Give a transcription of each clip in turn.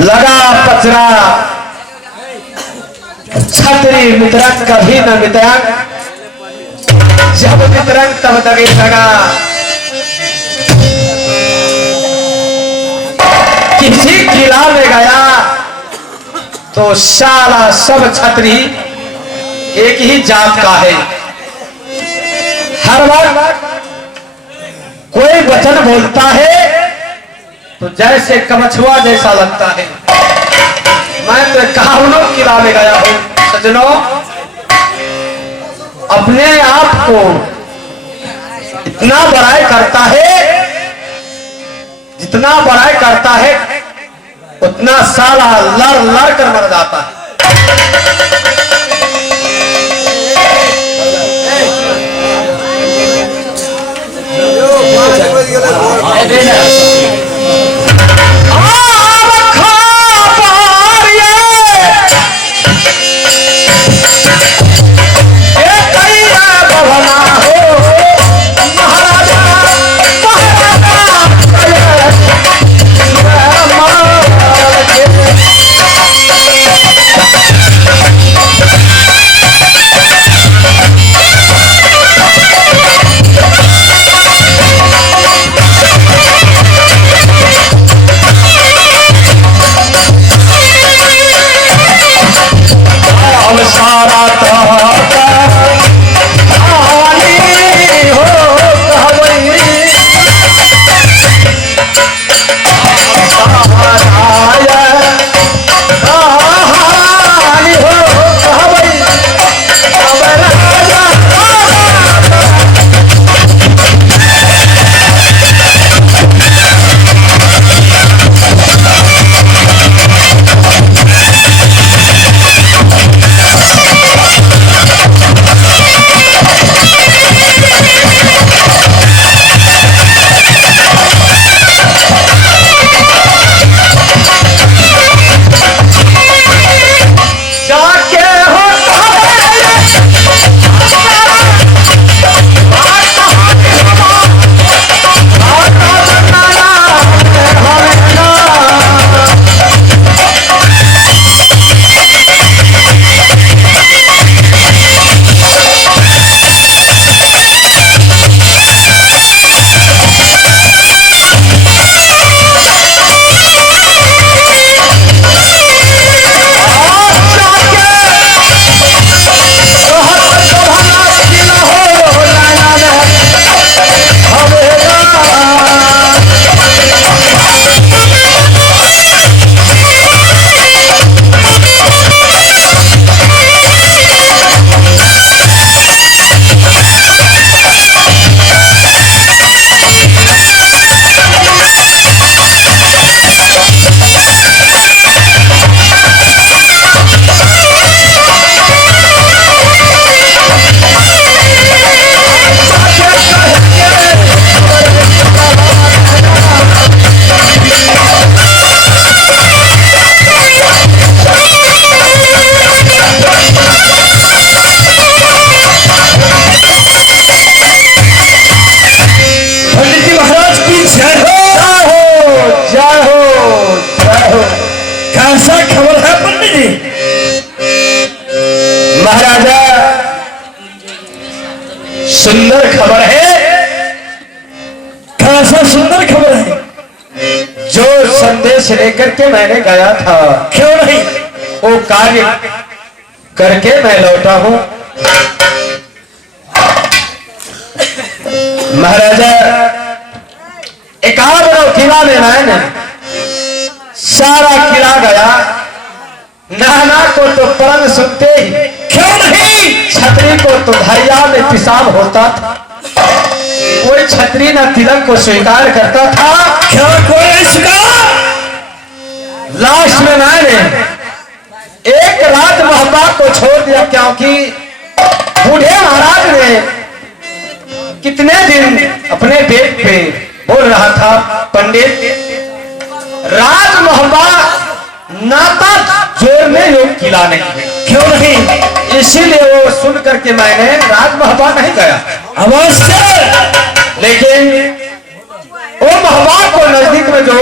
लगा पचरा छतरी मित्रंग कभी न मित्रंग, जब मित्रंग तब दगे लगा। किसी किला में गया तो साला सब छतरी एक ही जात का है। हर वक्त कोई वचन बोलता है तो जैसे कमछुआ जैसा लगता है। मैं तो कावनों किला में गया हूं सजनों, अपने आप को इतना बड़ाई करता है, जितना बड़ाई करता है उतना साला लड़ लड़ कर मर जाता है। महाराजा सुंदर खबर है, कैसा सुंदर खबर है? जो संदेश लेकर के मैंने गया था, क्यों नहीं वो कार्य करके मैं लौटा हूं। महाराजा एकावनों किला में मैंने सारा किला गया, नाना को तो परम सुनते ही, क्यों नहीं छतरी को तो धैया में पेशाब होता था। कोई छतरी न तिलक को स्वीकार करता था, क्या कोई स्वीकार? लास्ट में मैंने एक रात महबा को छोड़ दिया, क्योंकि बूढ़े महाराज ने कितने दिन अपने बेट पे बोल रहा था, पंडित राज महबा नाता जोड़ने योग किला नहीं है, क्यों नहीं? इसीलिए वो सुन करके मैंने राज महबा नहीं गया अवश्य, लेकिन वो महबा को नजदीक में जो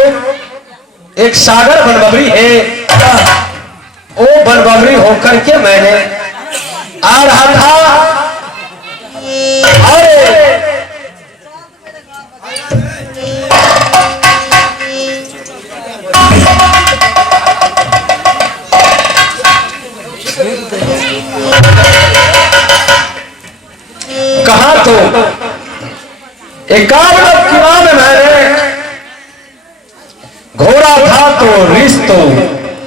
एक सागर बनबबरी है, वो बनबबरी होकर के मैंने आ रहा था और कहा तो एकावन किला में मैंने घोड़ा था तो रिस तो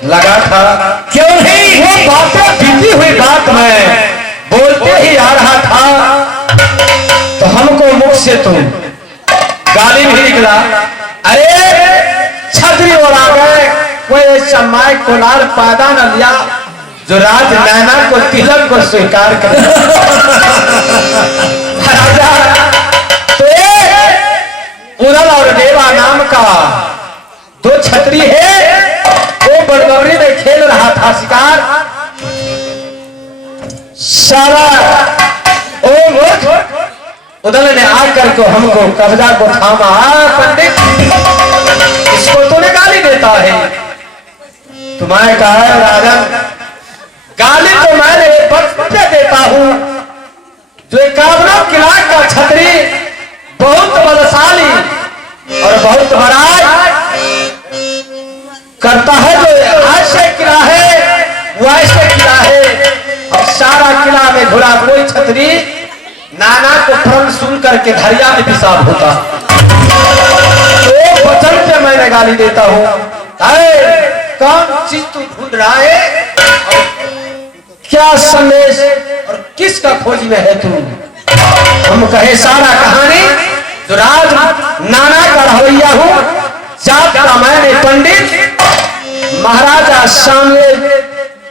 लगा था, क्यों नहीं वो बातें बीती हुई बात में बोलते ही आ रहा था तो हमको मुख से तो गाली भी निकला। अरे छतरी और आ गए, कोई ऐसा माय कोलार पैदा न लिया जो राज नैना को तिलक को स्वीकार करे। राजा तो उदल और देवा नाम का दो छतरी है, वो बनबबरी में खेल रहा था शिकार। सारा ओ उदल ने आकर को हमको कब्जा को थामा। पंडित इसको तूने गाली देता है, तुम्हारे कहा है राजा गाली तो मैंने बचपन देता हूं, जो एकावनों किला का छतरी बहुत बलशाली और बहुत बड़ा करता है, जो ऐसे किला है वो ऐसे किला है। और सारा किला में घुरा कोई छतरी नाना को प्रण सुन करके धरिया में पिसाब होता। तो वचन पे मैंने गाली देता हूं, कौन चीज तू ढूंढ रहा है, क्या संदेश और किसका खोज में है तू? हम कहे सारा कहानी जो राज नाना का रवैया हूं, जात का मैंने पंडित महाराजा सामने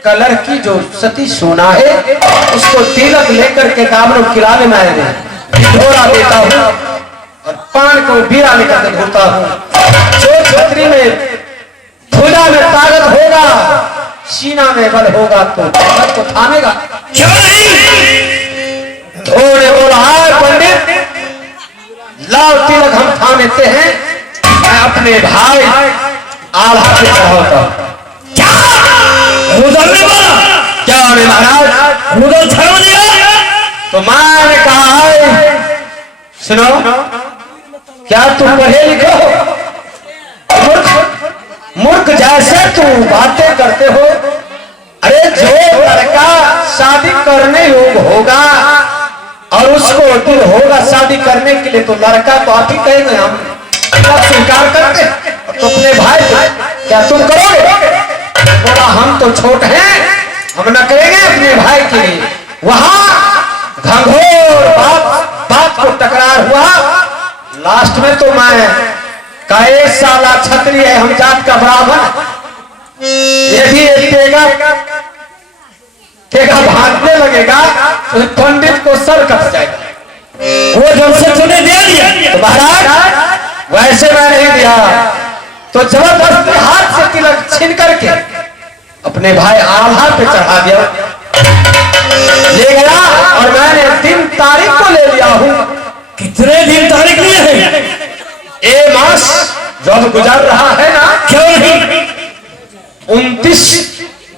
का लड़की जो सती सोना है उसको तिलक लेकर के कामरों किला में मैंने ढोरा देता हूं और पान को बीरा लेकर के घूरता हूं। जो छतरी में भुजा में ताकत होगा, सीना में बल होगा तो को थामेगा। क्यों नहीं? थोड़े बोला पंडित लाओ तिलक हम थाम लेते हैं, मैं अपने भाई आल्हा पे चढ़ाता। क्या मुदल ने बोला? क्या महाराज मुदल छड़ दिया? तो मैंने कहा है सुनो, क्या तुम पढ़े लिखे हो? मूर्ख जैसे तू बातें करते हो। अरे जो लड़का शादी करने योग्य होगा और उसको दिल होगा शादी करने के लिए तो लड़का तो आप ही कहेंगे, हम स्वीकार करते तो अपने भाई क्या तुम करोगे? बोला हम तो छोट हैं, हम न करेंगे अपने भाई के लिए। वहां घंघोर बात को टकरार हुआ। लास्ट में तो मैं का एक साला छतरी है, हम जात का ब्राह्मण, यदि तेगा भागने लगेगा तो पंडित को सर कट जाएगा। वो जब से तूने दे दिया तो महाराज वैसे मैं नहीं दिया, तो जबरदस्ती हाथ से तिलक छीन करके अपने भाई आल्हा पे चढ़ा दिया, ले गया और मैंने दिन तारीख को ले लिया हूं। कितने दिन तारीख लिए हैं? ये मास जब गुजर रहा है ना, क्यों नहीं 29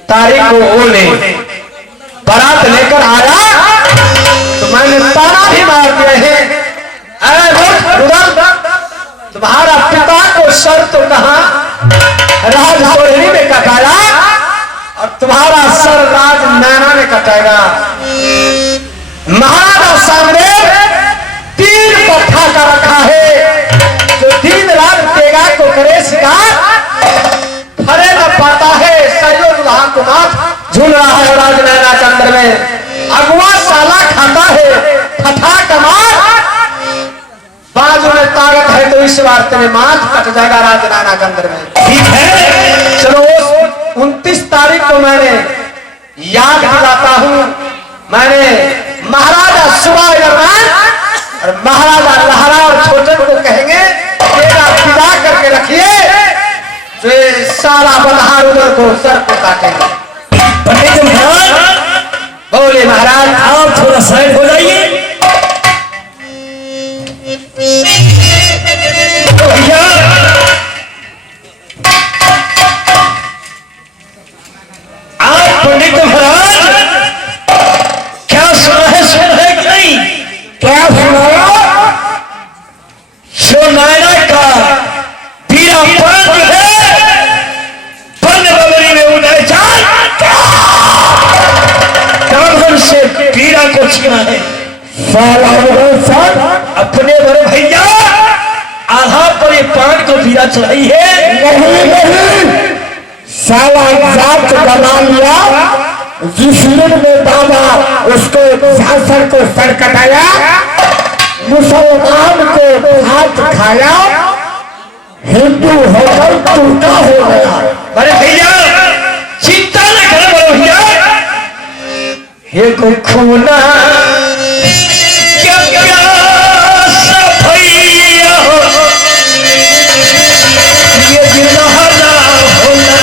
तारीख को वो ले बारात लेकर आया तो मैंने ताना भी मार दिए हैं, तुम्हारा पिता को सर तो कहा राज सोहरी में कटाया और तुम्हारा सर राज नैना में कटाएगा। महाराजा सामने 3 पत्था का रखा है, जो दिन रात तेगा को करे शिकार, फरे न पाता है सयो दुल्हा को माथ झूल रहा है राज नैना के अंदर में। अगुआ साला खाता है फथा कमार, बाजू में ताकत है तो इस बार तेरे माथ कट जाएगा राज नैना के अंदर में। ठीक है चलो 29 तारीख को मैंने याद दिलाता हूं, मैंने महाराजा सुबाइरमान और महाराजा लहरा और छोटे को कहेंगे तेरा फिदा करके रखिए, जो सारा बलहार उधर को सर को काटेंगे। पंडित महाराज बोले महाराज आप थोड़ा साइड हो जाइए। भैया बचिया है साला सर अपने बड़े भैया आधा पर ये पान को पीरा चढ़ाई है। नहीं नहीं साला जात बना लिया जिस दिन में बाबा उसको शासन को सर कटाया मुसलमान को हाथ खाया हिंदू होकर टूटा हो गया। बड़े भैया चिंता न कर बड़े भैया ये को खूना क्या प्यास भैया ये दिलहरा होना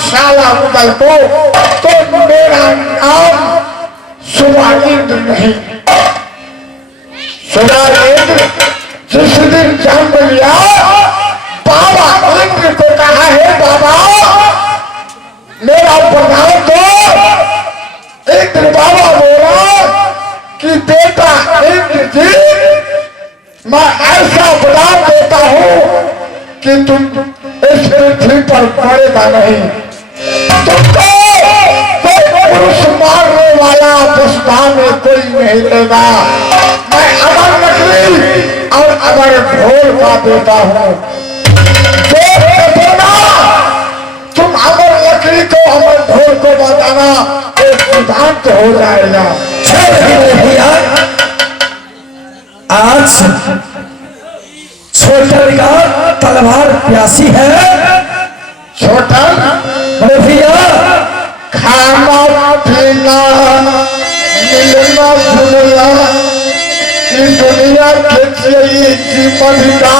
साला मुगल को तो मेरा नाम सुभाइंद्र नहीं सुभाइंद्र जिस दिन जन्म लिया बाबा इंद्र को कहा है बाबा मेरा प्रधान दो। इंद्र बाबा बोला कि बेटा इंद्र जी मैं ऐसा प्रदान देता हूँ कि तुम इस पृथ्वी पर पड़ेगा नहीं। तुमको कोई पुरुष मारने वाला पुष्पा में कोई नहीं लेगा। मैं अमर लकड़ी और अमर ढोल का बेटा हूँ। तुम अमर लकड़ी को अमर ढोल को बताना एक सिद्धांत हो जाएगा। भैया आज छोटन का तलवार प्यासी है। छोटन बड़े भैया खाना पीना मिलना जुलना इस दुनिया के जीवन का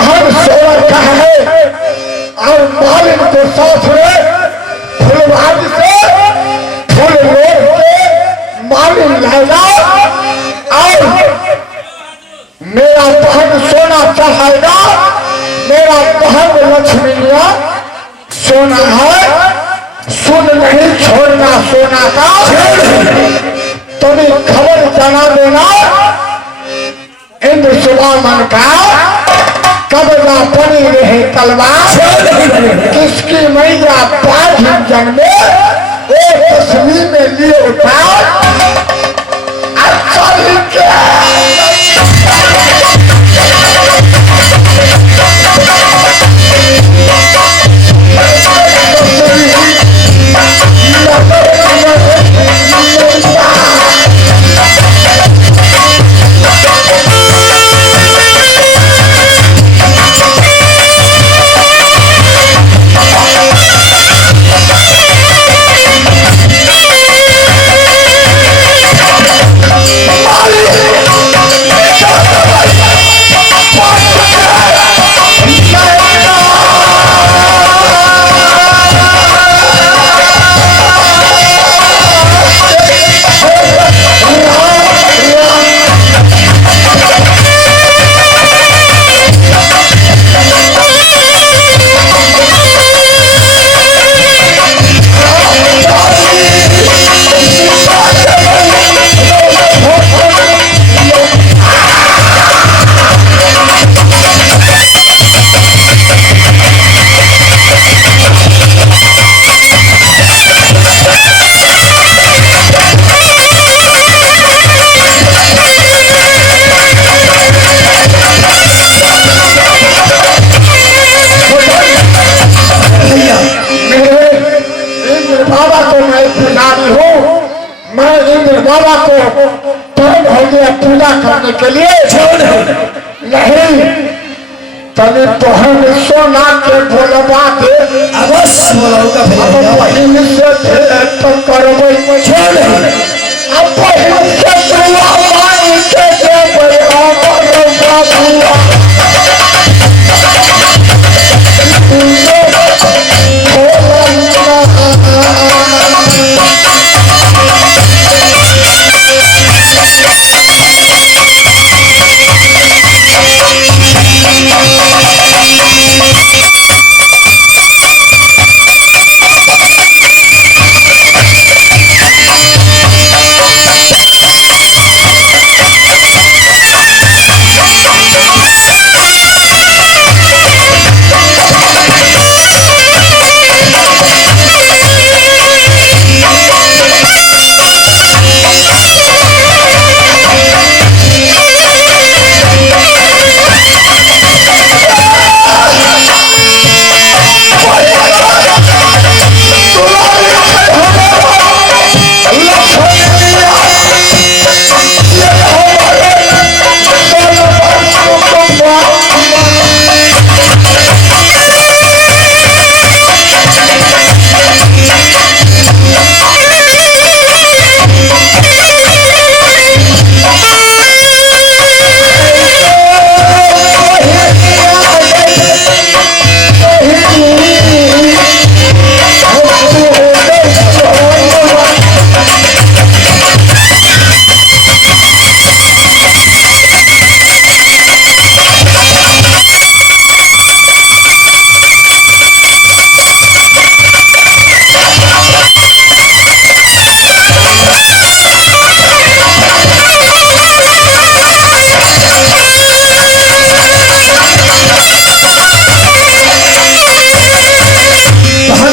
बहन सो रखा है और मालिन को साथ में फुलवारी से फूल लोग के मालिन लाएगा और मेरा बहन सोना चाहेगा। मेरा बहन लक्ष्मीया सोना है, सुन नहीं छोड़ना सोना का। तुम्हें खबर जाना देना इंद्र सुदामन का कब्जा बनी रहे तलवार। किसकी मैया पाठ जन्मे एक तस्वीर में लिए उठा अच्छा लिखे बाबा को टाइम हो गया पूजा करने के लिए। नहीं तभी बहन सोना के बोलवा दे अवश्य बोलाऊंगा भैया। बहन से तो करबो अब बहन से दुआ मांग के देबै हमर बाबुआ।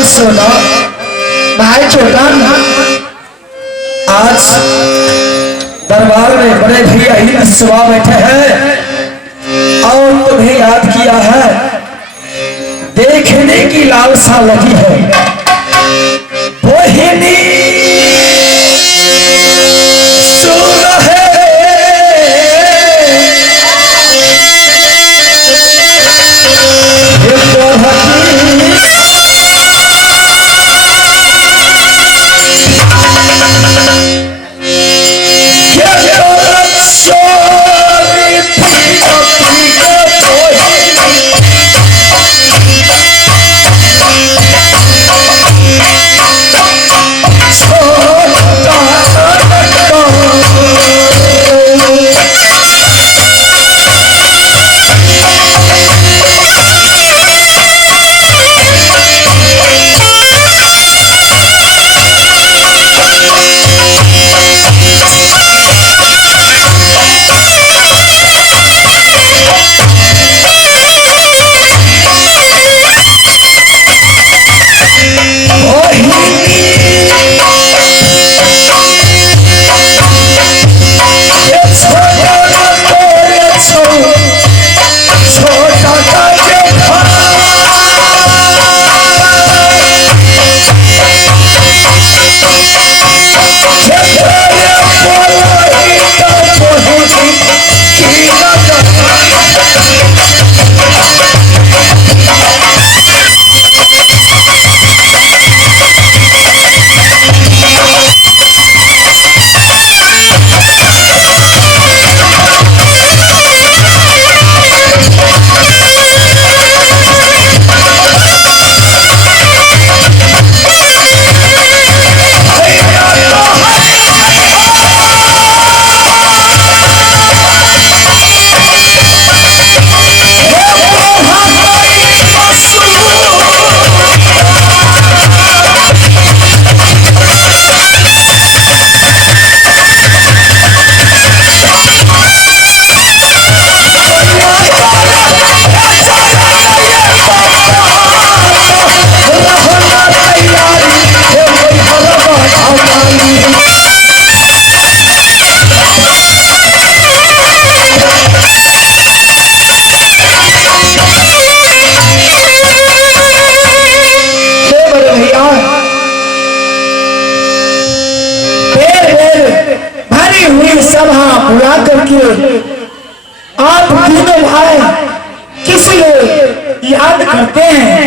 सोना भाई छोटा आज दरबार में बड़े भैया ही सभा बैठे हैं और तुम्हें याद किया है, देखने की लालसा लगी है। मोहिनी सभा बुला करके आप तीनों भाई किस लिए याद करते हैं?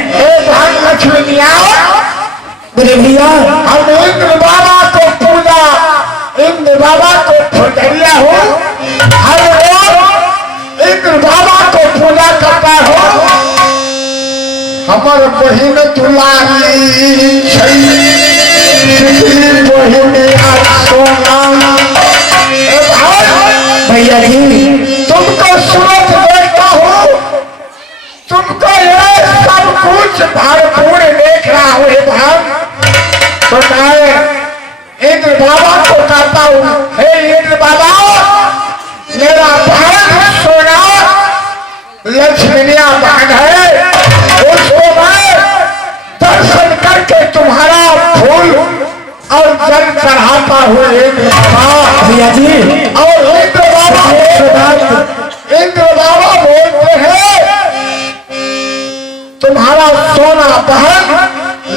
भाई लक्ष्मी बोले भैया हम इंद्र बाबा को पूजा, इंद्र बाबा को फुलझड़िया हो, हर रोज इंद्र बाबा को पूजा करता हो। हमार बहिन दुलारी भैया जी तुमको सूरज देखता हूँ, तुमको ये सब कुछ भरपूर देख रहा हूँ। तो मैं इंद्र बाबा को कहता हूँ, हे इंद्र बाबा मेरा बहन सोना लक्ष्मीनिया बहन है, उसको मैं दर्शन करके तुम्हारा फूल और जल चढ़ाता हूँ इंद्र बाबा। भैया जी और इंद्र बाबा बोलते हैं तुम्हारा सोना बहन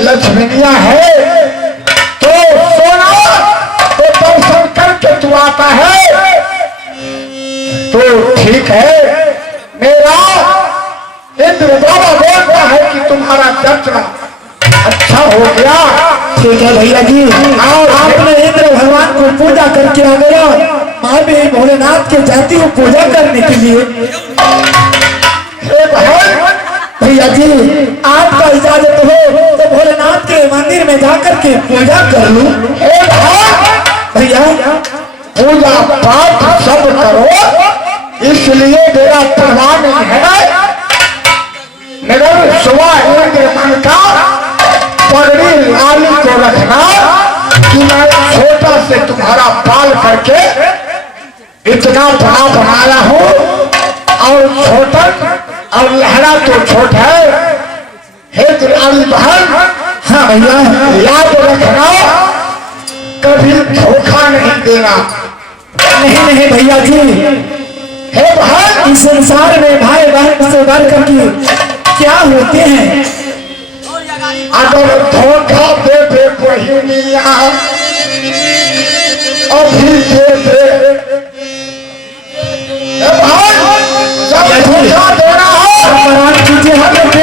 लक्ष्मीनिया है, तो सोना तो दर्शन करके तू आता है तो ठीक है। मेरा इंद्र बाबा बोलता है कि तुम्हारा दर्शन अच्छा हो गया। ठीक है भैया जी, और आपने इंद्र भगवान को पूजा करके आ गया, मैं भी भोलेनाथ के जाती हूँ पूजा करने के लिए। भैया जी आपका इजाजत हो तो भोलेनाथ के मंदिर में जाकर के पूजा कर लूं। भैया पूजा पाठ सब करो, इसलिए मेरा परवाह नहीं है, मगर सुबह इंद्र मन का पगड़ी लाली को रखना कि मैं छोटा से तुम्हारा पाल करके इतना बड़ा बनाया हूँ, और छोटा और लहरा तो छोटा है। हे दुलारी बहन, हाँ भैया याद रखना, कभी धोखा नहीं देना। नहीं नहीं भैया जी, हे बहन इस संसार में भाई बहन से बढ़ करके क्या होते हैं, अगर धोखा दे दे बहिनिया अभी दे दे, जब धोखा देना हो कीजिए हमें दे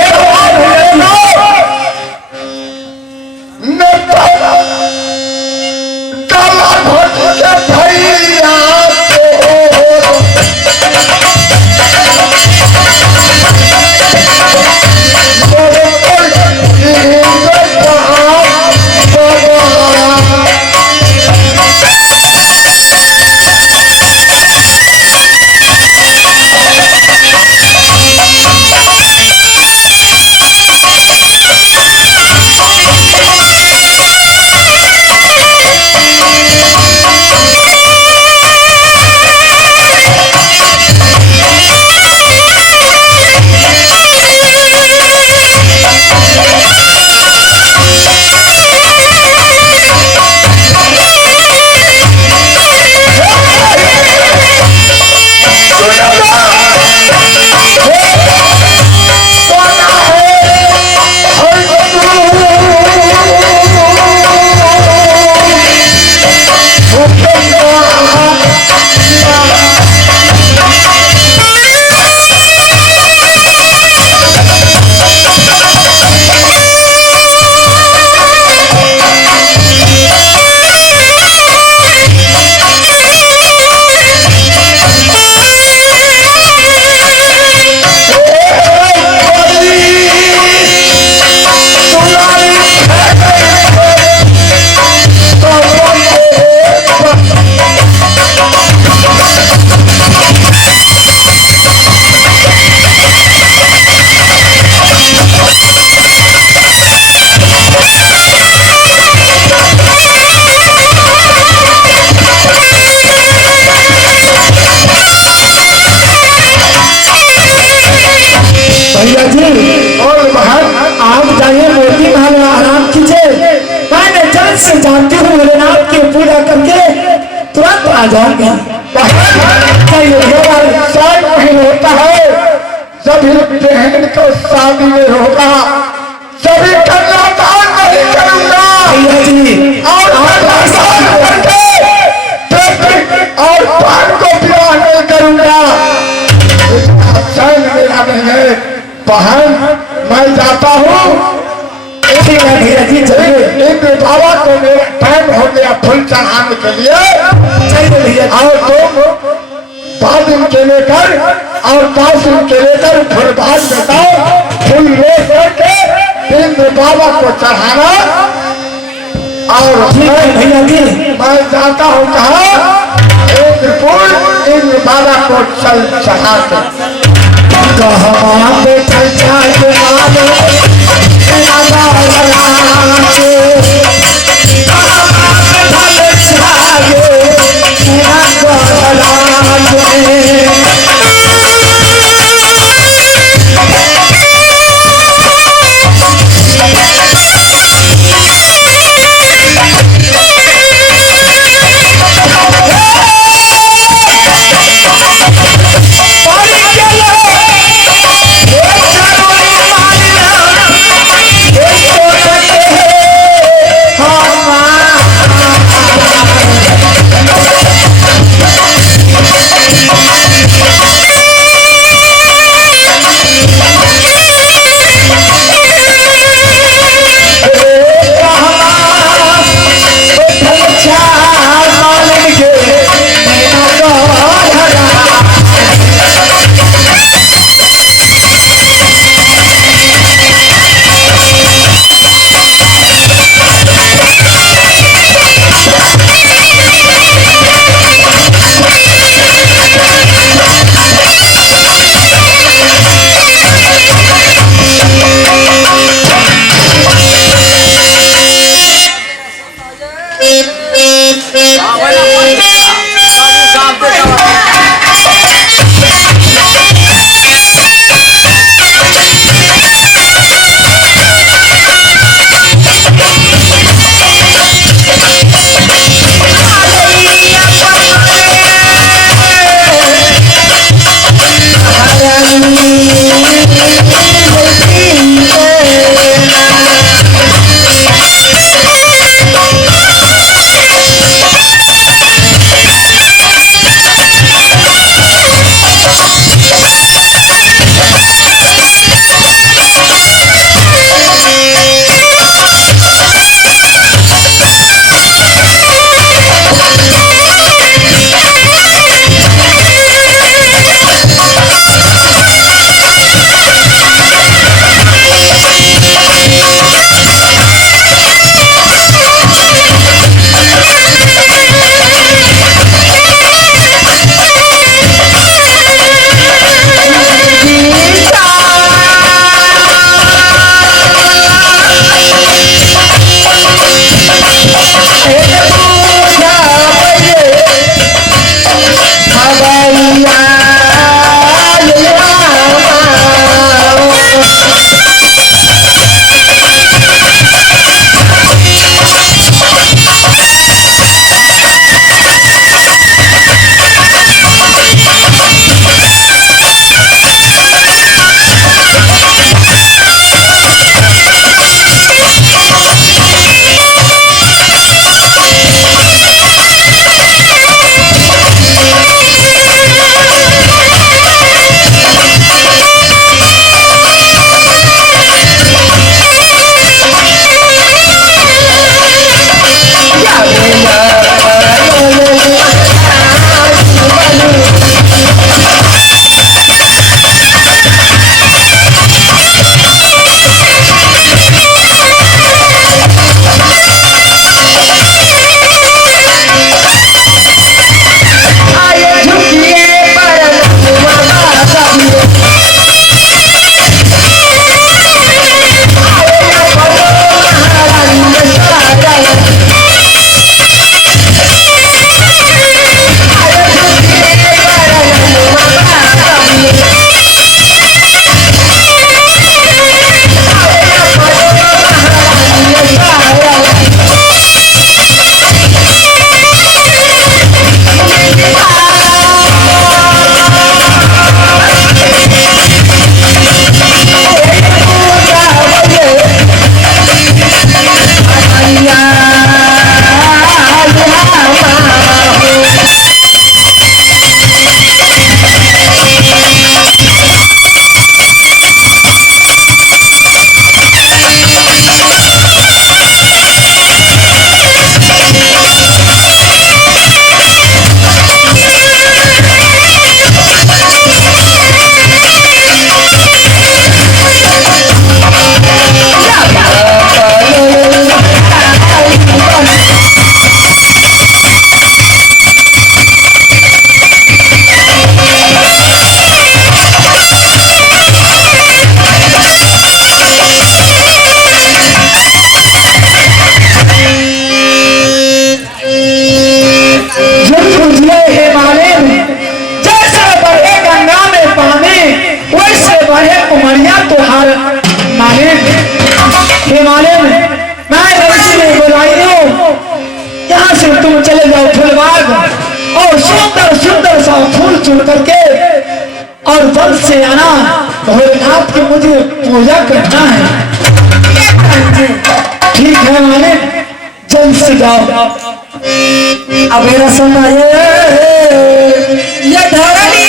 से जानती हूँ भोलेनाथ की पूजा करके तुरंत आ जाऊंगा। साल महीने होता है, सभी बहन को शादी में होगा, सभी कन्यादान नहीं करूंगा और और पान को विवाह नहीं करूंगा। चैन मेरा नहीं है बहन, मैं जाता हूँ। इंद्र बाबा को मेरा टाइम हो गया फूल चढ़ाने के लिए, और तुम 5 दिन के लेकर और 10 दिन के लेकर फुलबाज बताओ, फूल ले करके इंद्र बाबा को चढ़ाना। और मैं जाता हूँ कहा इंद्रपुर, इंद्र बाबा को चल चढ़ाते Bye. हार हिमालय में मैं ऋषि ने बुलाई हूँ। यहाँ से तुम चले जाओ फूलबाग और सुंदर सुंदर सा फूल चुन करके और वन से आना। भोलेनाथ की मुझे पूजा करना है। ठीक है मालिक, जल्द से जाओ। अब मेरा सुना ये धरनी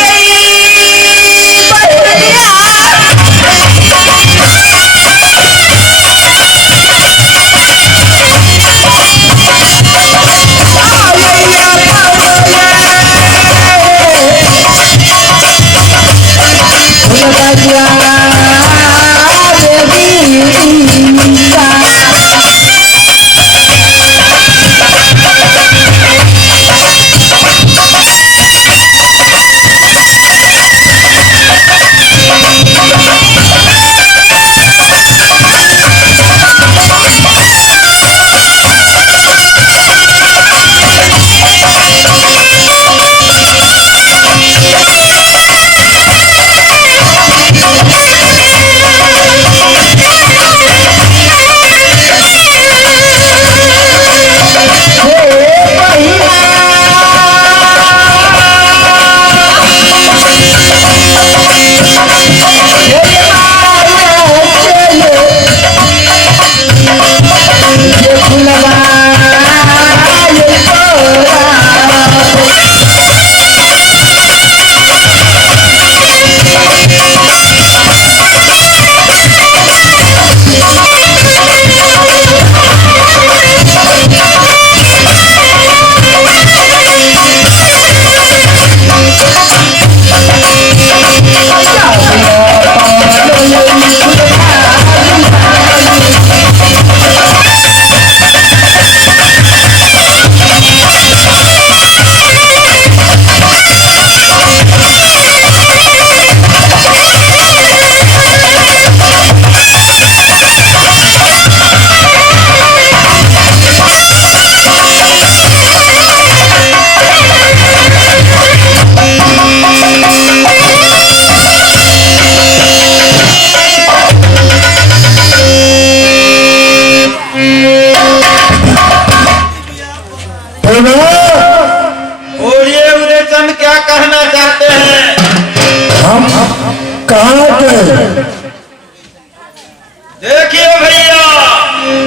देखिए भैया,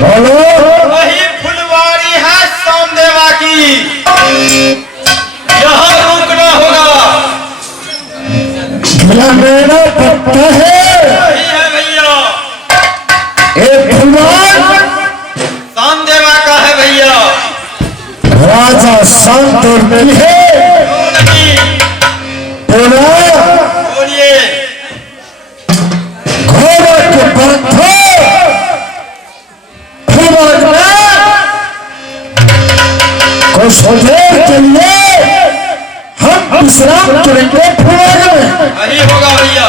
बोलो। वही फुलवारी है सोमदेवा की, यहाँ रुकना होगा। मेरा पत्ता है, वही है भैया, एक फुलवार सोमदेवा का है भैया। राजा शांतुर की है। बोलिए। घोड़े के पंथों कुछ देर के लिए हम विश्राम करेंगे फुलवारी में। वही होगा भैया।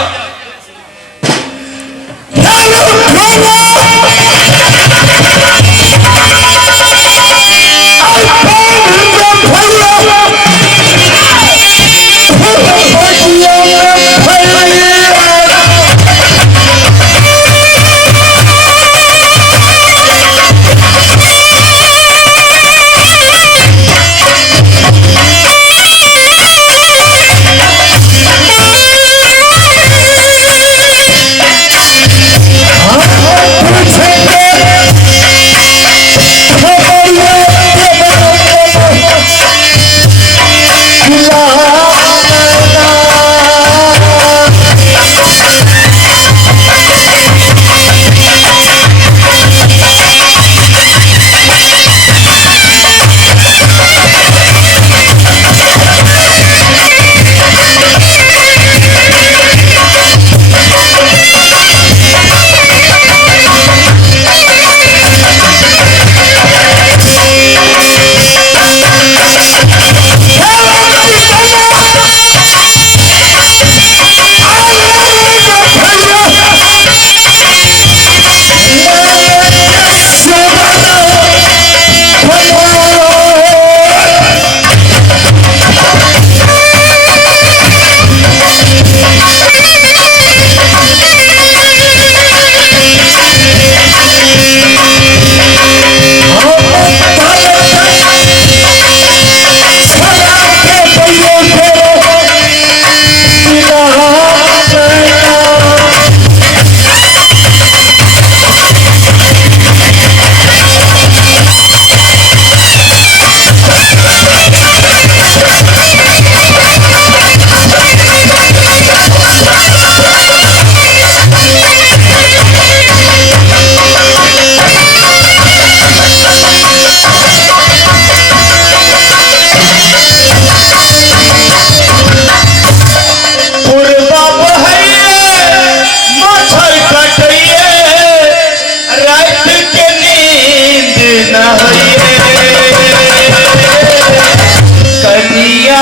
कन्या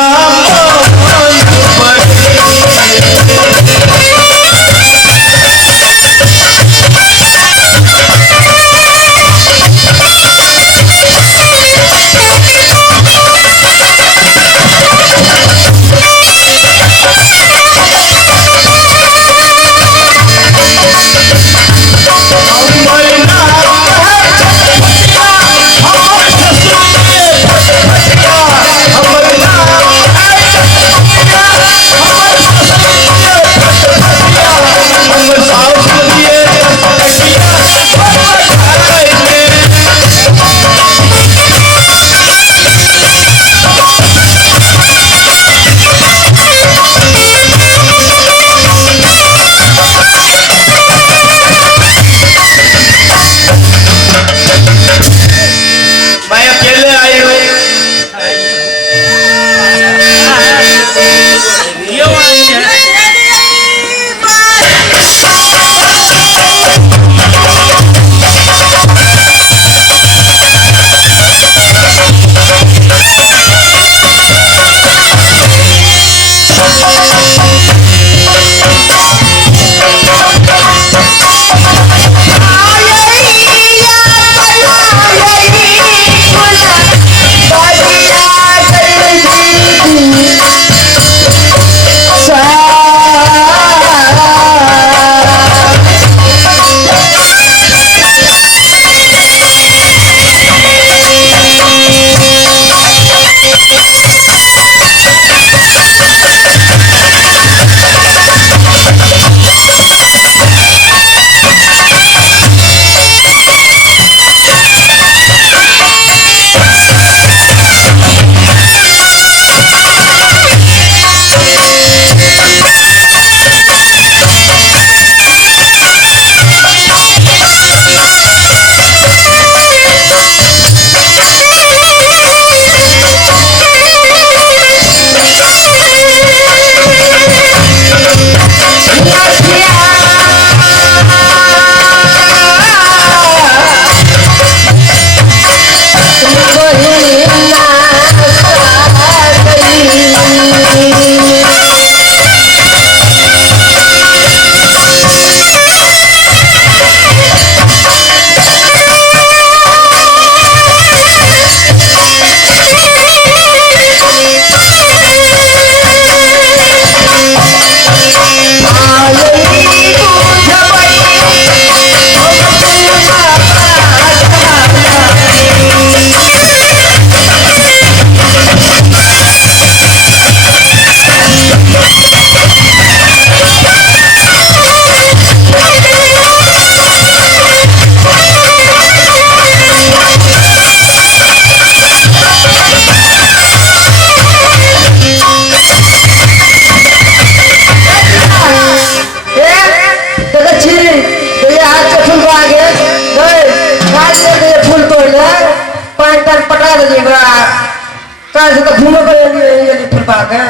कैसे तो घूमो ये फुल पाक है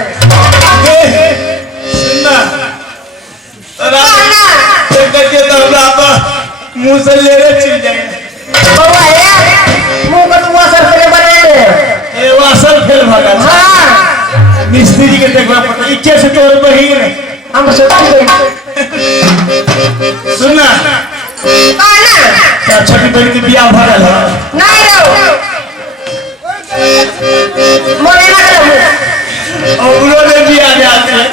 सुनना करके तो हमरा तो मुंह से ले रहे चिल जाएंगे बाबा है मुंह को तू असर करे बने ए वासल फेल भागा हां मिस्त्री के देखला पता ई कैसे तोर बही नहीं हम सोची गई सुनना काना क्या छोटी बहन की बियाह भरल है नहीं रहो मोरे ना करो और उन्होंने बियाह जाते हैं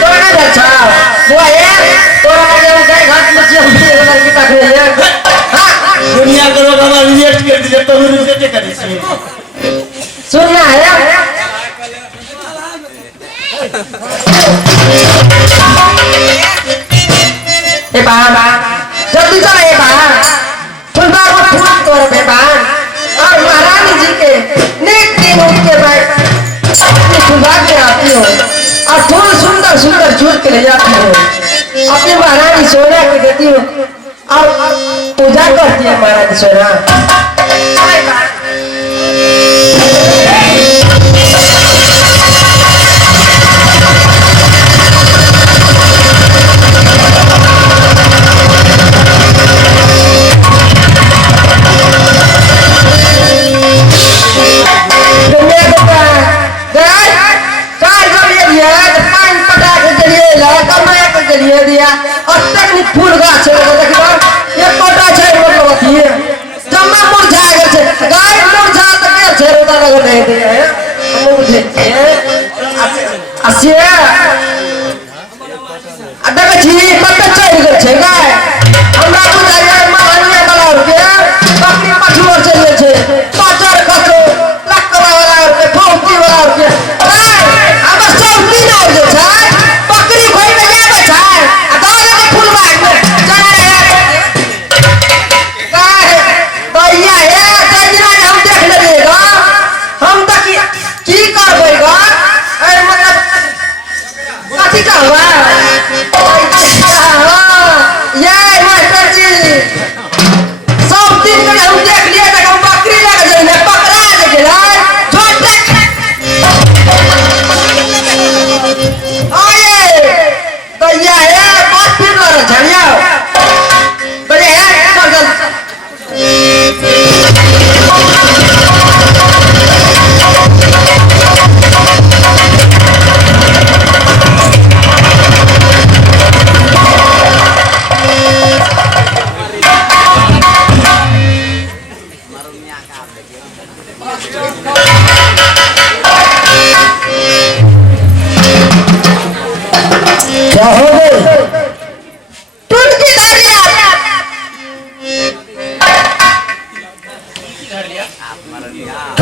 तोरा ना अच्छा वो है तोरा ना जब गए घाट में चिया भी लड़की तक ले हां दुनिया के लोग हमारा रिजेक्ट कर दिए तो रिजेक्ट करे छी सुनना है ए बाबा जल्दी चलो ए बाबा फुलबाग में फूल तोड़ बे बाबा और महारानी जी के नेक दिन उठ के बैठ अपनी फुलबाग में आती हो और फूल सुंदर सुंदर झूल के ले जाती हो अपनी महारानी सोना के देती हो और पूजा करती है महारानी सोना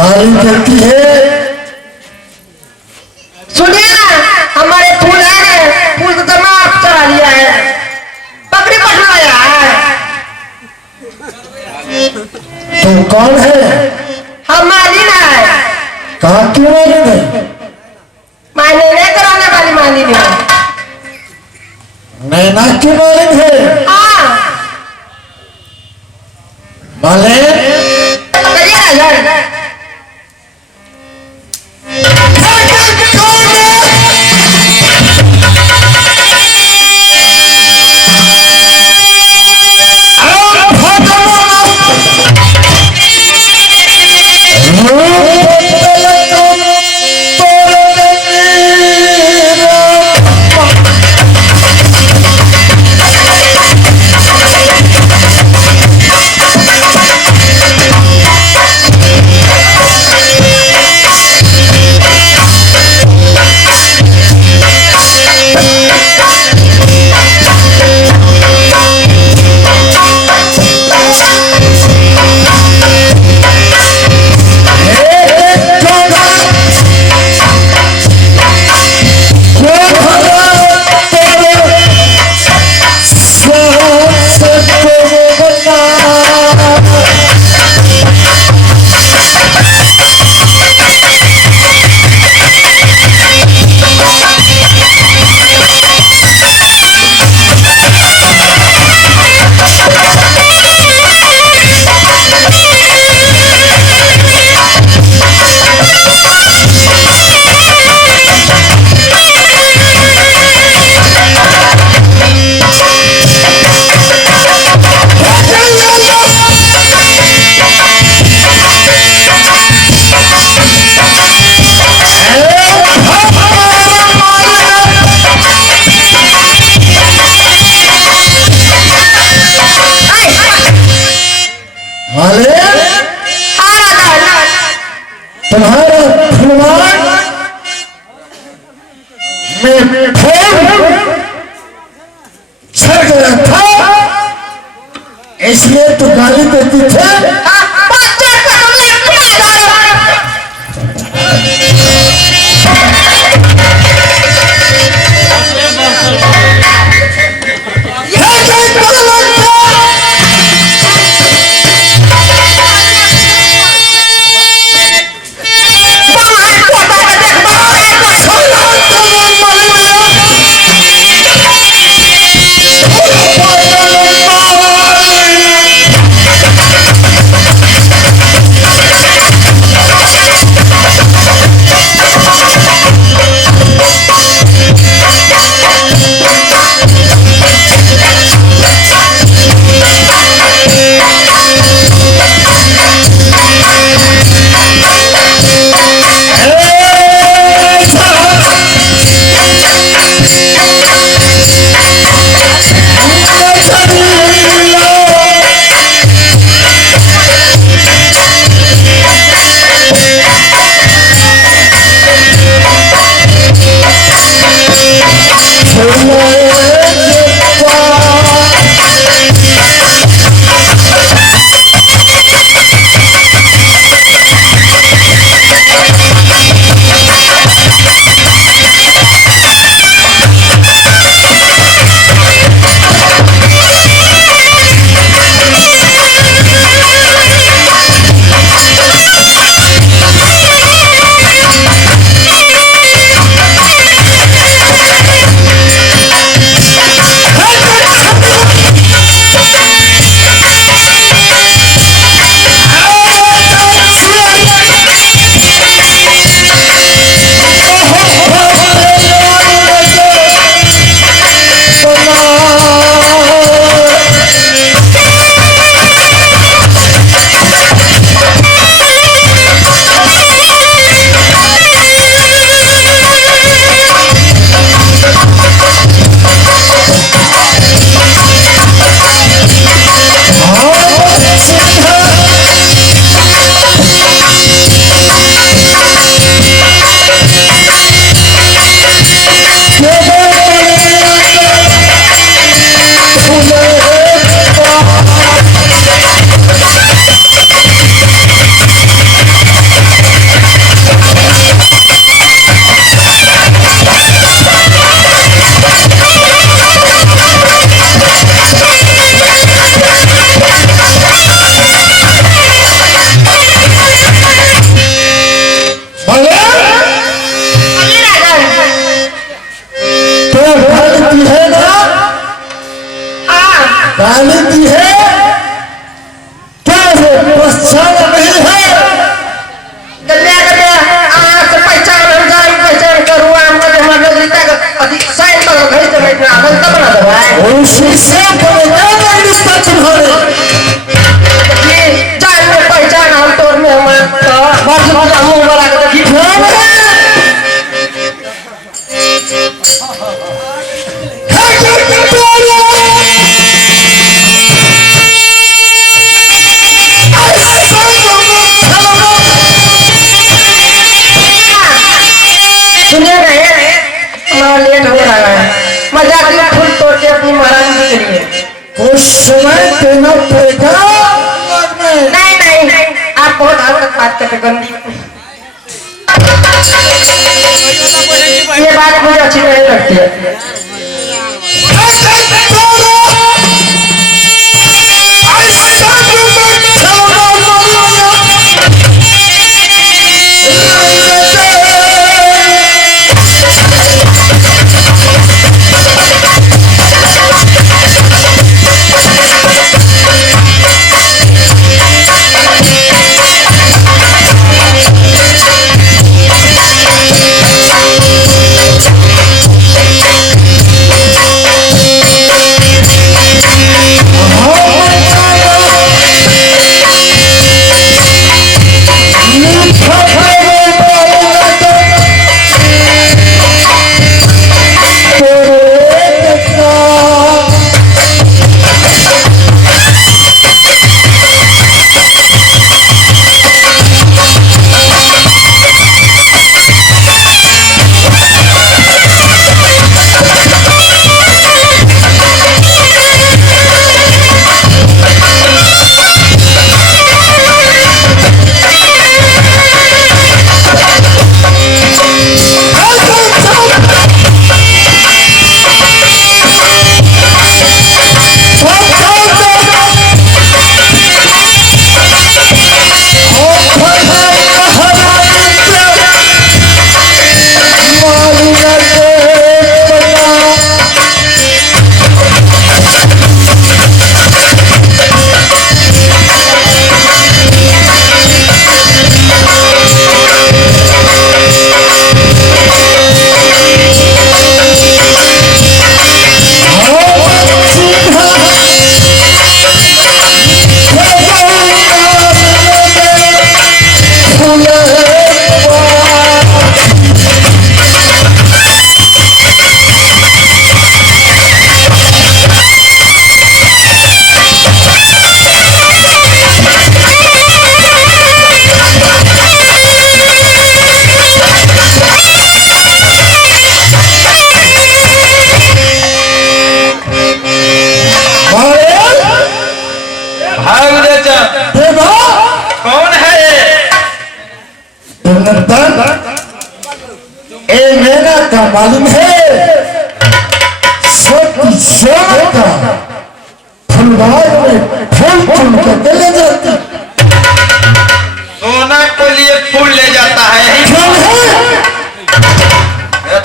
माली कहती है सुनिए ना, हमारे फूल है, फूल को तो माफ चढ़ा लिया है, बकरी पठाया है। तुम कौन है? हम मालिन है। कहाँ की मालिन है? मालिन नहीं कराने वाली मालिन है। नैना की मालिन है? हाँ, मालिन करिए ना। तुम्हारा फुलवान में फूल छड़ गया था, इसलिए तो गाली देती थे। गाली दी है, क्या है पहचान नहीं है? गलिया गलिया आज से पहचान हम जाए पहचान करूँ हमको जो हमारे नगरीता का अधिक साइन पर घर से बैठना अगल तब ना दो भाई उसी से बोलना नहीं रिश्ता तुम्हारे। ये जान में पहचान हम तोड़ में हमारे बात बात मुंह बड़ा कर देखी अपनी महारानी के लिए कुछ समय देना पड़ेगा। नहीं आप बहुत हद तक बात करते गंदी ये बात मुझे अच्छी नहीं लगती है। कौन है ये मेरा का मालूम है सोना का फुलवार में फूल फूल के ले जाती। सोना को लिए फूल ले जाता है यही कौन है?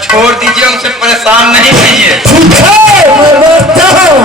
छोड़ दीजिए उनसे परेशान नहीं कीजिए। ठीक है मैं बोलता हूँ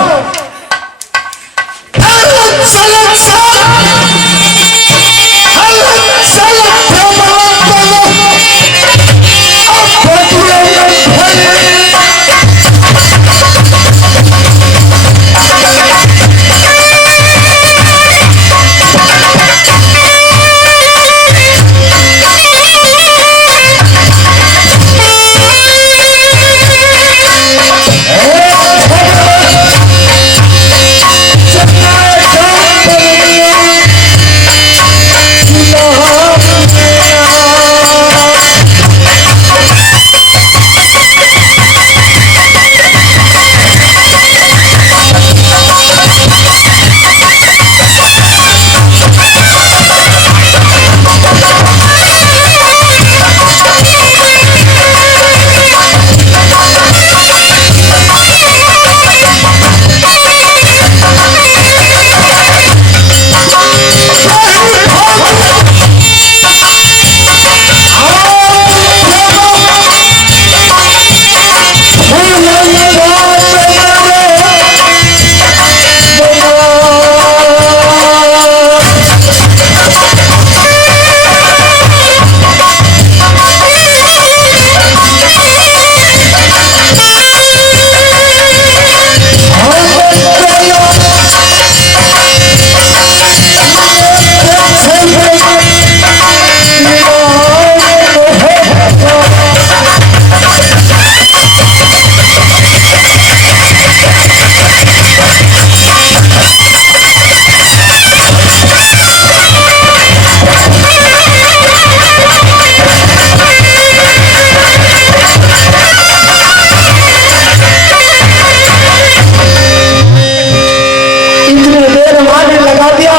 लगा दिया,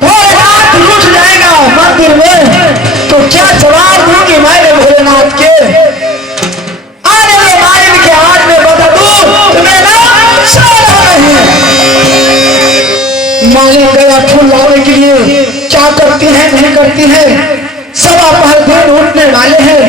भोलेनाथ रुठ जाएगा मंदिर में तो क्या जवाब दूंगी मैंने भोलेनाथ के? आने वाले मालिन के हाथ में बता दूं तुम्हें ना सारा नहीं। मालिन गया फूल लाने के लिए, क्या करती है नहीं करती है, सवा पहर दिन उठने वाले हैं।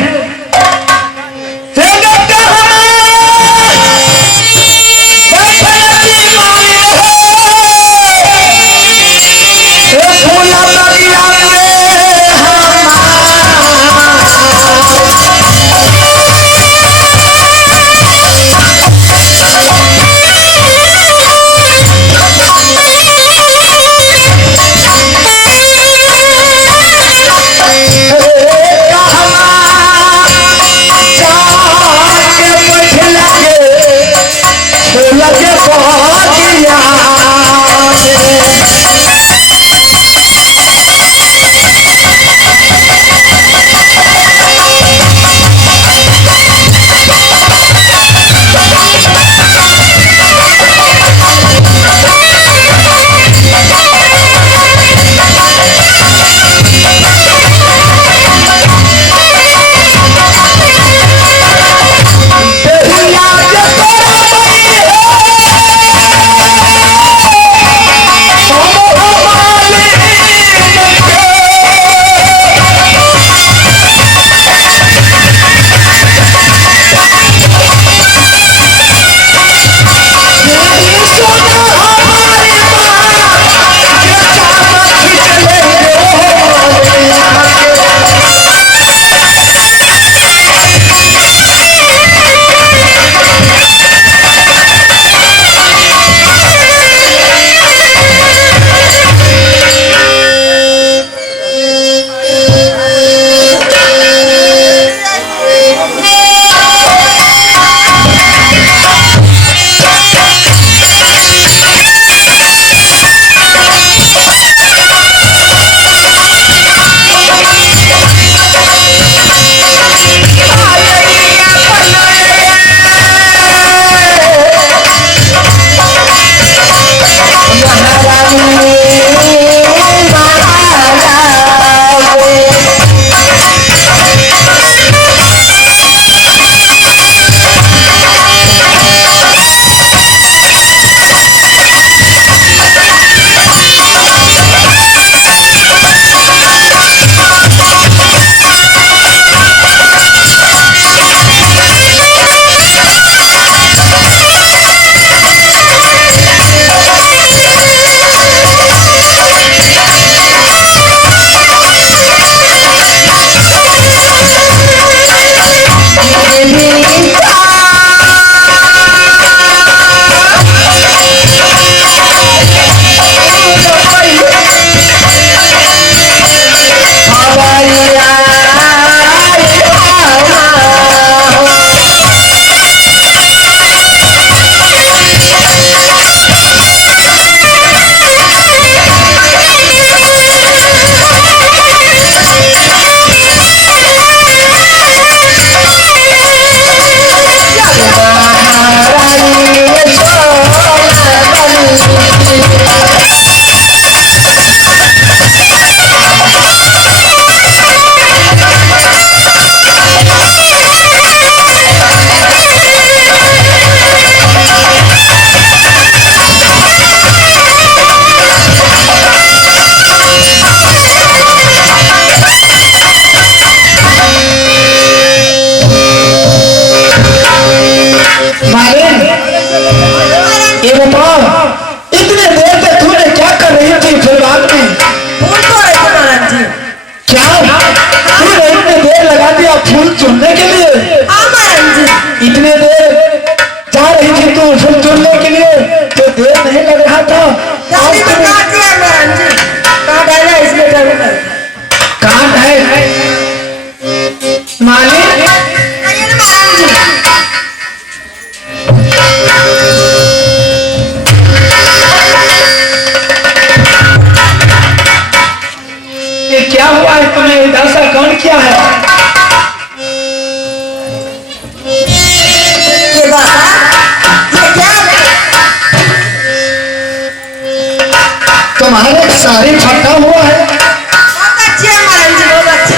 तुम्हारे साड़ी फटा हुआ है। बहुत अच्छी है महाराज जी, बहुत अच्छी।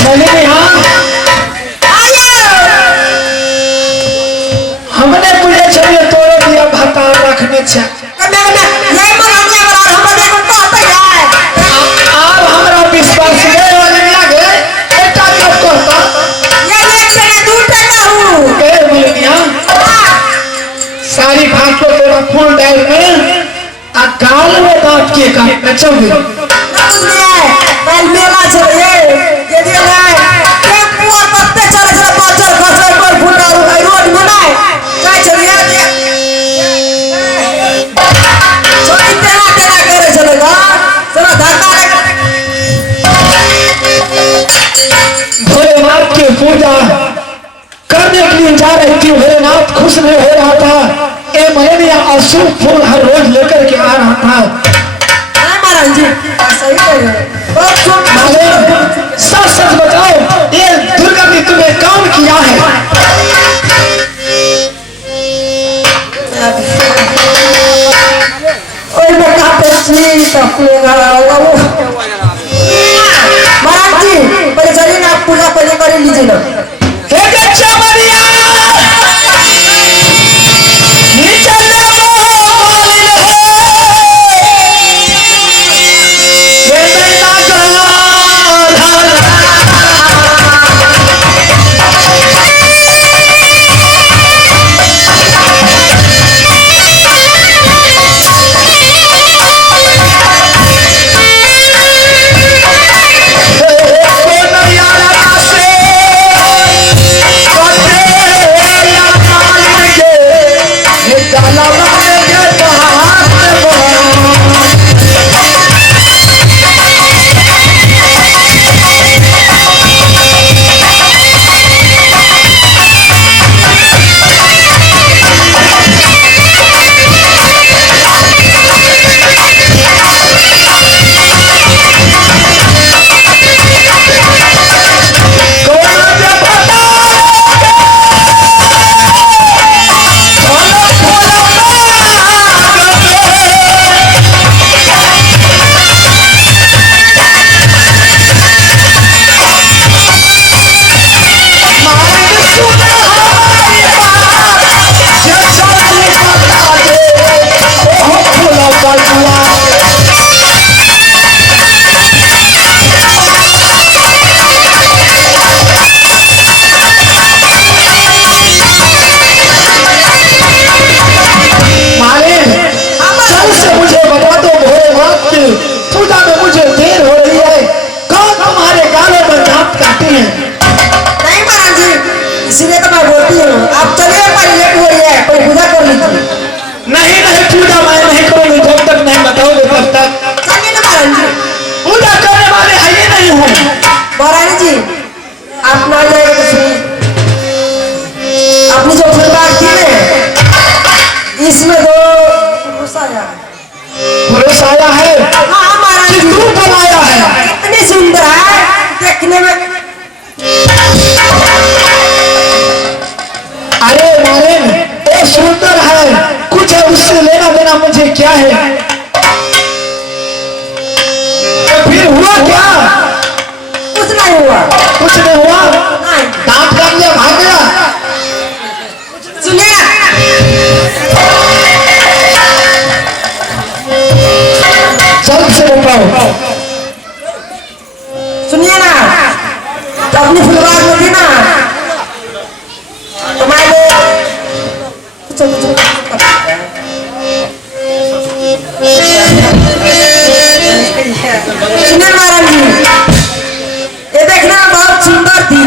मैंने यहाँ हमने तुझे चलिए तोड़ दिया भाता रखने से आप हमारा विश्वास गए वाले में आ गए बेटा कब कहता गए बोले दिया सारी भात को तोड़ा फूल डाल में आ गाल में दांत के काट में चल गई भोलेनाथ की पूजा करने के लिए जा रही थी। भोलेनाथ खुश नहीं हो रहा था। ए महीने अशुभ फूल हर रोज लेकर के आ रहा था। सच सच बताओ ये दुर्गा ने तुम्हें काम किया है? महाराज जी पहले चलिए ना, आप पूजा पहले कर लीजिए ना। हे गच्चा मरिया निचले बोलिन हे मैना पुरुष आया है। हाँ महाराज जी, तू बनाया है, इतनी सुंदर है देखने में। अरे नारायण वो सुंदर है, कुछ है उससे लेना देना मुझे क्या है? तो फिर हुआ क्या? कुछ नहीं हुआ, कुछ नहीं हुआ। नहीं। दांत काट लिया, भाग गया। सुनिए जल्द से बताओ। सुनिए ना, तो अपनी फुलवार में थी ना, तो मैंने सुनिए महाराज जी, ये देखना बहुत सुंदर थी।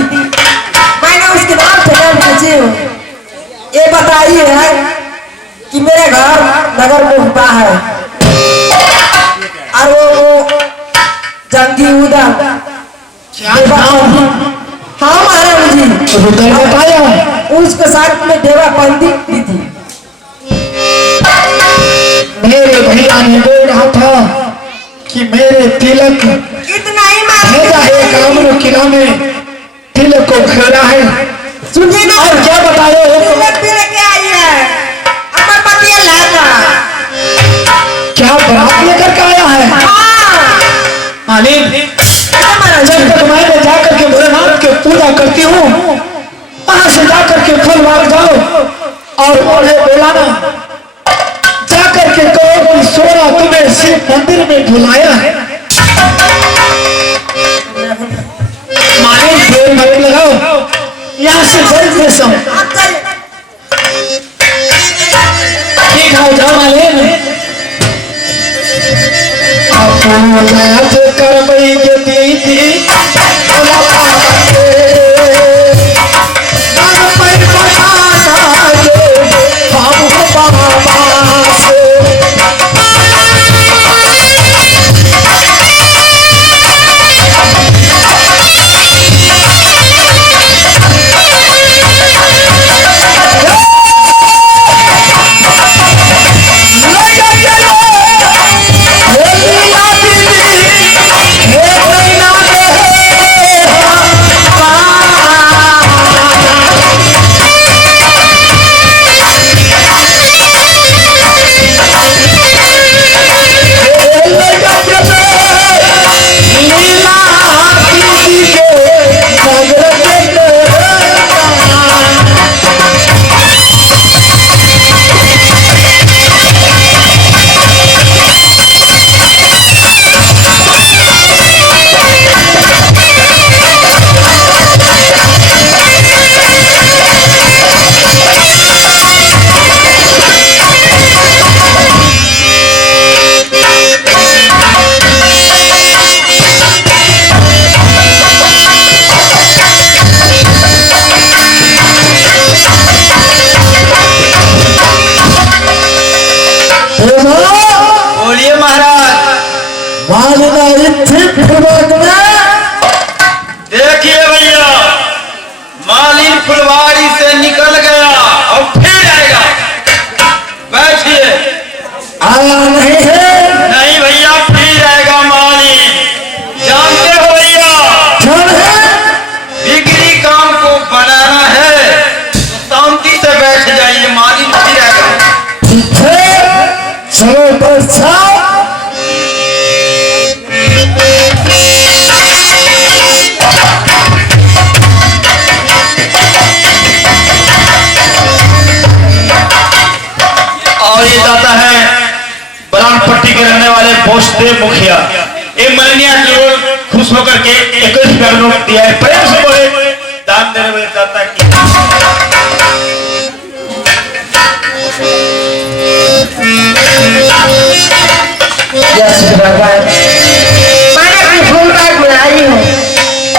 मैंने उसके नाम से नाम पूछी, ये बताइए है कि मेरे घर नगर मुहबा है और वो जंगी उदम क्या नाम? हाँ महाराज जी, रुदल बताया। उसके साथ में देवा पंडित भी थी। मेरे भैया ने बोल रहा था कि मेरे तिलक इतना ही भेजा है, कामरू किला में तिलक को घेरा है। सुनिए ना, और क्या बताए? तिलक भी लेके आई है। अमर करती हूँ, वहां से जाकर के फुलबाग जाओ और उन्हें बुलाना, जाकर के कहो कि सोना तुम्हें शिव मंदिर में बुलाया है। मालिक देर मत लगाओ, यहाँ से जल्द से ठीक है, जाओ मालिक। अपना करबई के दीदी बोलिए महाराज। देखिए भैया, मालिन फुलवारी से निकल गया और फिर आएगा। बैठिए। आया नहीं है? नहीं भैया, फिर आएगा मालिन। जानते हो भैया, बिगड़ी काम को बनाना है तो शांति से बैठ जाइए, मालिन फिर आएगा। चलो बरसा। और ये जाता है बलान पट्टी के रहने वाले पोस्टदेव मुखिया। ये मलनिया की ओर खुश होकर के 21 रुपया नोट दिया है। प्रेम से बोले दान देने वाले दाता की। मैंने अपनी फूल बैग में आई हूँ,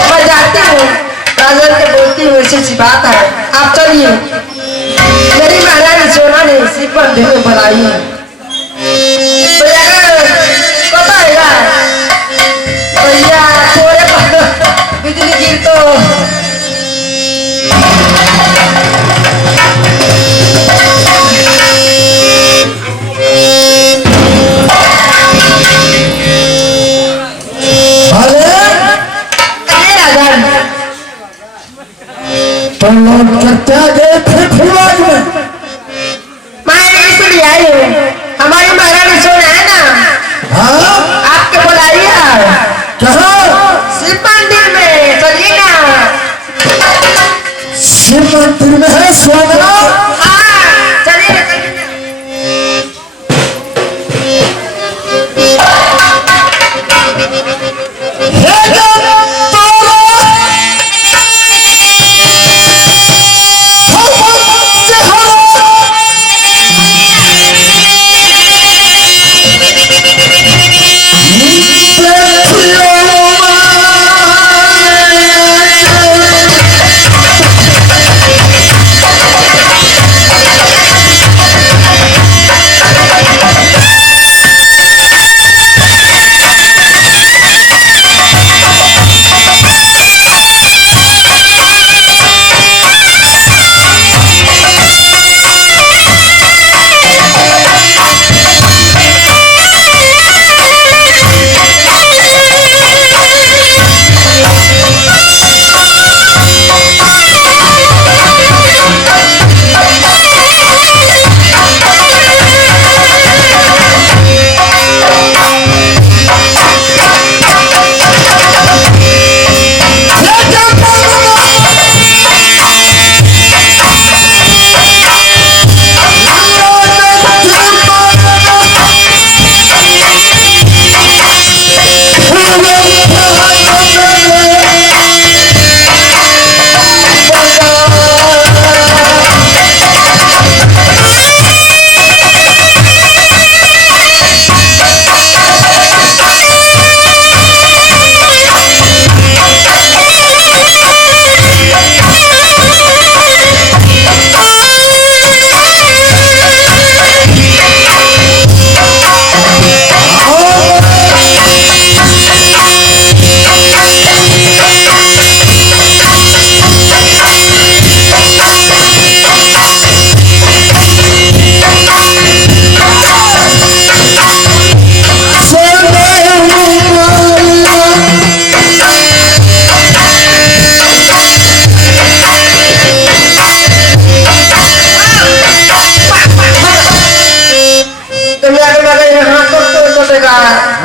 मैं जाती हूँ, राजन के बोलती हूँ ऐसी सी बात है। आप चलिए, मेरी महारानी सोना ने इसी पर देने बुलाई है। पता है भैया, थोड़े पर बिजली गिर तो हमारी महारानी सोना है ना, आपके बुलाइए। शिव मंदिर में चलिए ना। शिव मंदिर में है सोना? हाँ, चलिए ना, चलिए ना।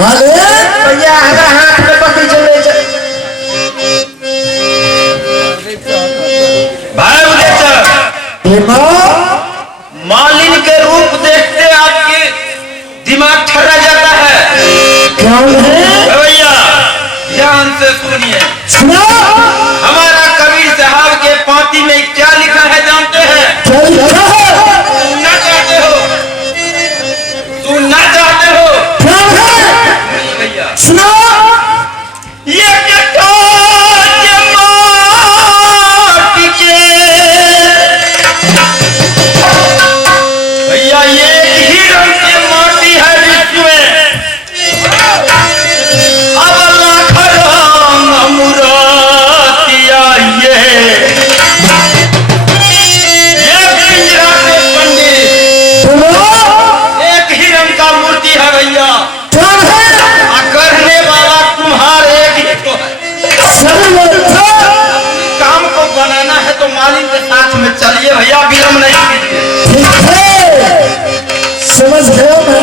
भैया हमारा हाथ में पकड़ी चले भाई उदय मालिन के रूप देखते आपके दिमाग ठहरा जाता है। भैया ध्यान से सुनिए, हमारा कबीर साहब के पाती में क्या लिखा है जानते हैं? सुनना चाहते हो? सुनना चाहते हो? भैया ये भैया एक ही रंग की माटी है विश्व में, अब लाख रंग मुरातिया ये पिंजरा के पंडित एक ही रंग का मूर्ति है भैया, करने वाला तुम्हारे एक ही तो है। काम को बनाना है तो मालिक के साथ में चलिए भैया, विलम्ब नहीं कीजिए। समझ गया मैं।